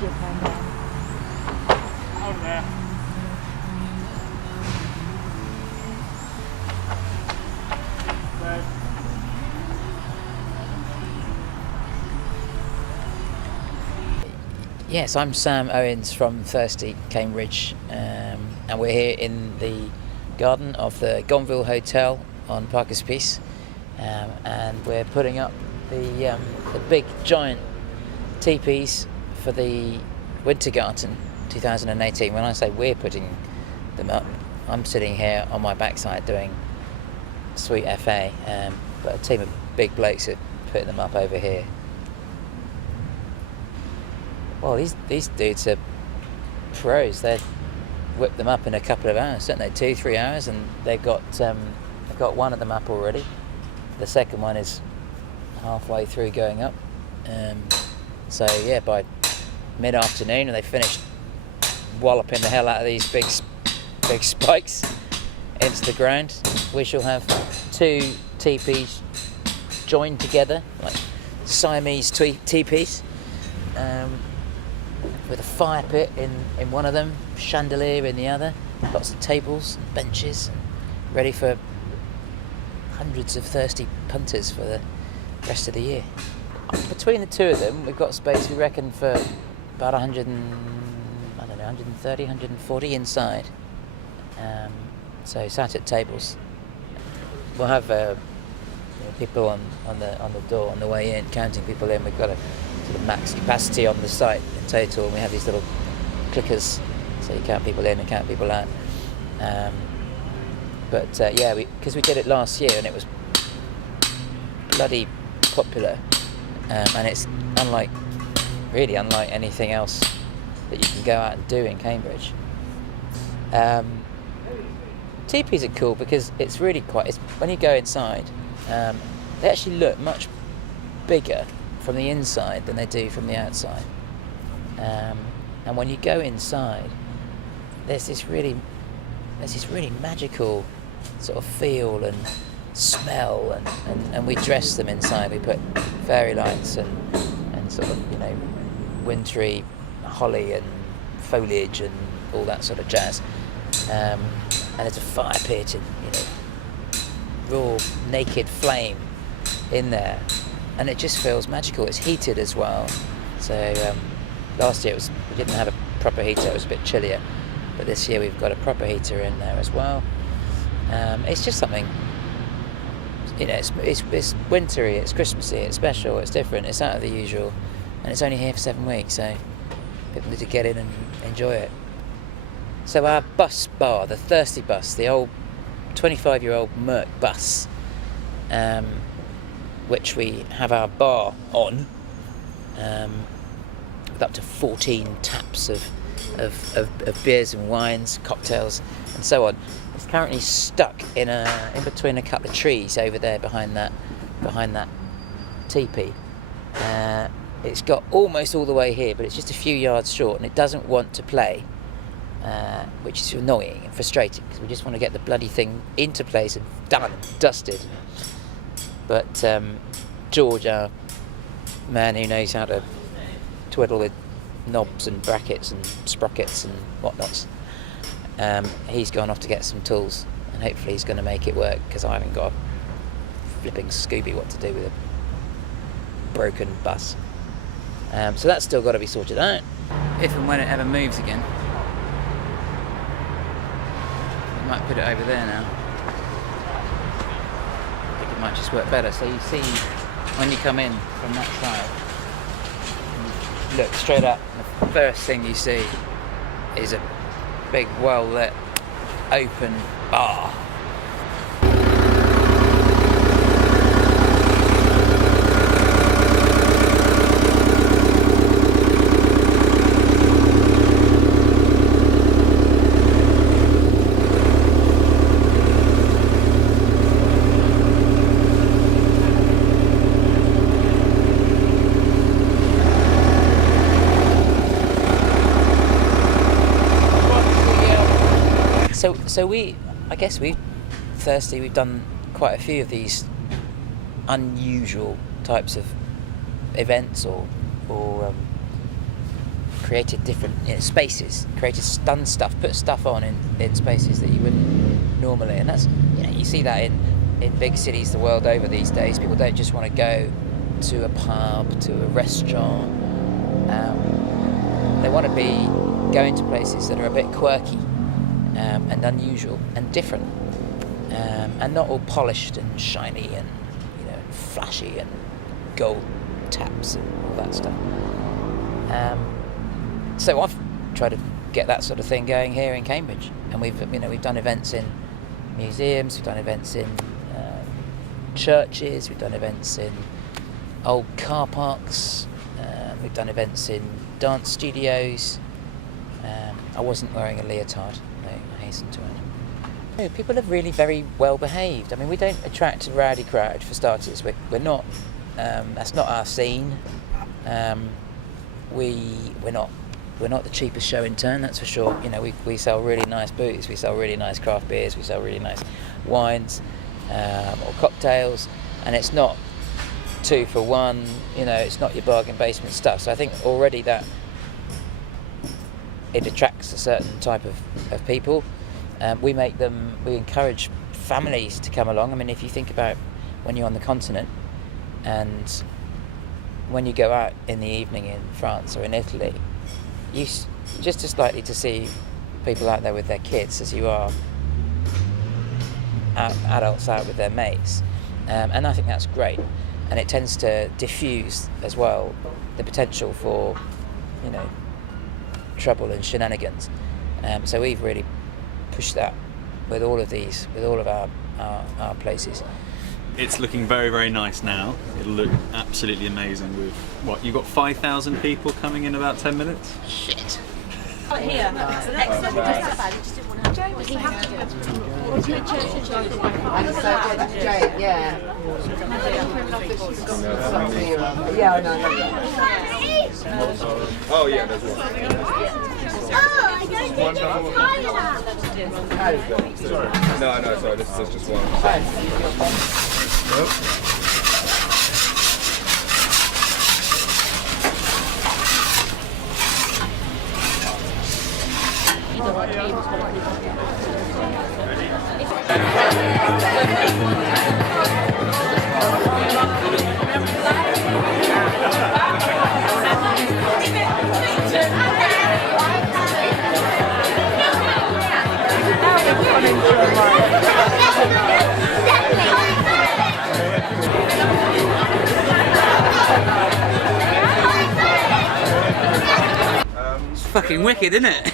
Japan now. Over there. But Yes, I'm Sam Owens from Thirsty, Cambridge, and we're here in the garden of the Gonville Hotel on Parker's Piece, and we're putting up the big giant teepees for the Wintergarten 2018. When I say we're putting them up, I'm sitting here on my backside doing sweet FA, but a team of big blokes are putting them up over here. Well, these dudes are pros. They whip them up in a couple of hours, don't they? 2-3 hours, and they've got one of them up already. The second one is halfway through going up. So yeah, by mid-afternoon, and they finished walloping the hell out of these big spikes into the ground. We shall have 2 teepees joined together, like Siamese teepees. With a fire pit in one of them, chandelier in the other, lots of tables and benches, ready for hundreds of thirsty punters for the rest of the year. Between the two of them, we've got space, we reckon, for about 130, 140 inside. So sat at tables. We'll have people on the door on the way in, counting people in. We've got a sort of max capacity on the site in total, and we have these little clickers, so you count people in and count people out. Yeah, because we did it last year and it was bloody popular, and it's really unlike anything else that you can go out and do in Cambridge. Teepees are cool because it's really when you go inside, they actually look much bigger from the inside than they do from the outside. And when you go inside, there's this really magical sort of feel and smell, and we dress them inside. We put fairy lights and sort of wintry holly and foliage and all that sort of jazz. And there's a fire pit and raw naked flame in there, and it just feels magical. It's heated as well. So last year we didn't have a proper heater, it was a bit chillier, but this year we've got a proper heater in there as well. It's just something, it's wintry, it's Christmassy, it's special, it's different, it's out of the usual, and it's only here for 7 weeks, so people need to get in and enjoy it. So our bus bar, the Thirsty Bus, the old 25-year-old Merc bus, which we have our bar on, with up to 14 taps of beers and wines, cocktails, and so on. It's currently stuck in between a couple of trees over there behind that teepee. It's got almost all the way here, but it's just a few yards short, and it doesn't want to play, which is annoying and frustrating because we just want to get the bloody thing into place and done and dusted. But George, our man who knows how to twiddle with knobs and brackets and sprockets and whatnots, he's gone off to get some tools, and hopefully he's going to make it work, because I haven't got a flipping Scooby what to do with a broken bus. So that's still got to be sorted out, if and when it ever moves again. We might put it over there now. I think it might just work better. So you see, when you come in from that side, you look straight up, and the first thing you see is a big, well-lit, open bar. So we've done quite a few of these unusual types of events or created different spaces, done stuff, put stuff on in spaces that you wouldn't normally. And that's, you see that in big cities the world over these days. People don't just want to go to a pub, to a restaurant. They want to be going to places that are a bit quirky and unusual and different, and not all polished and shiny and flashy and gold taps and all that stuff. So I've tried to get that sort of thing going here in Cambridge, and we've done events in museums, we've done events in churches, we've done events in old car parks, we've done events in dance studios. I wasn't wearing a leotard, I hasten to add. No, people are really very well behaved. I mean, we don't attract a rowdy crowd for starters. We're not. That's not our scene. We're not the cheapest show in town, that's for sure. We sell really nice booze, we sell really nice craft beers, we sell really nice wines or cocktails, and it's not 2 for 1. It's not your bargain basement stuff. So I think already that it attracts a certain type of people. We encourage families to come along. I mean, if you think about when you're on the continent and when you go out in the evening in France or in Italy, you're just as likely to see people out there with their kids as you are adults out with their mates. And I think that's great. And it tends to diffuse as well the potential for, trouble and shenanigans. So we've really pushed that with all of our places. It's looking very, very nice now. It'll look absolutely amazing with, you've got 5,000 people coming in about 10 minutes? Shit. Here. Oh yeah, there's one. No, sorry, this is just one. It's fucking wicked, isn't it?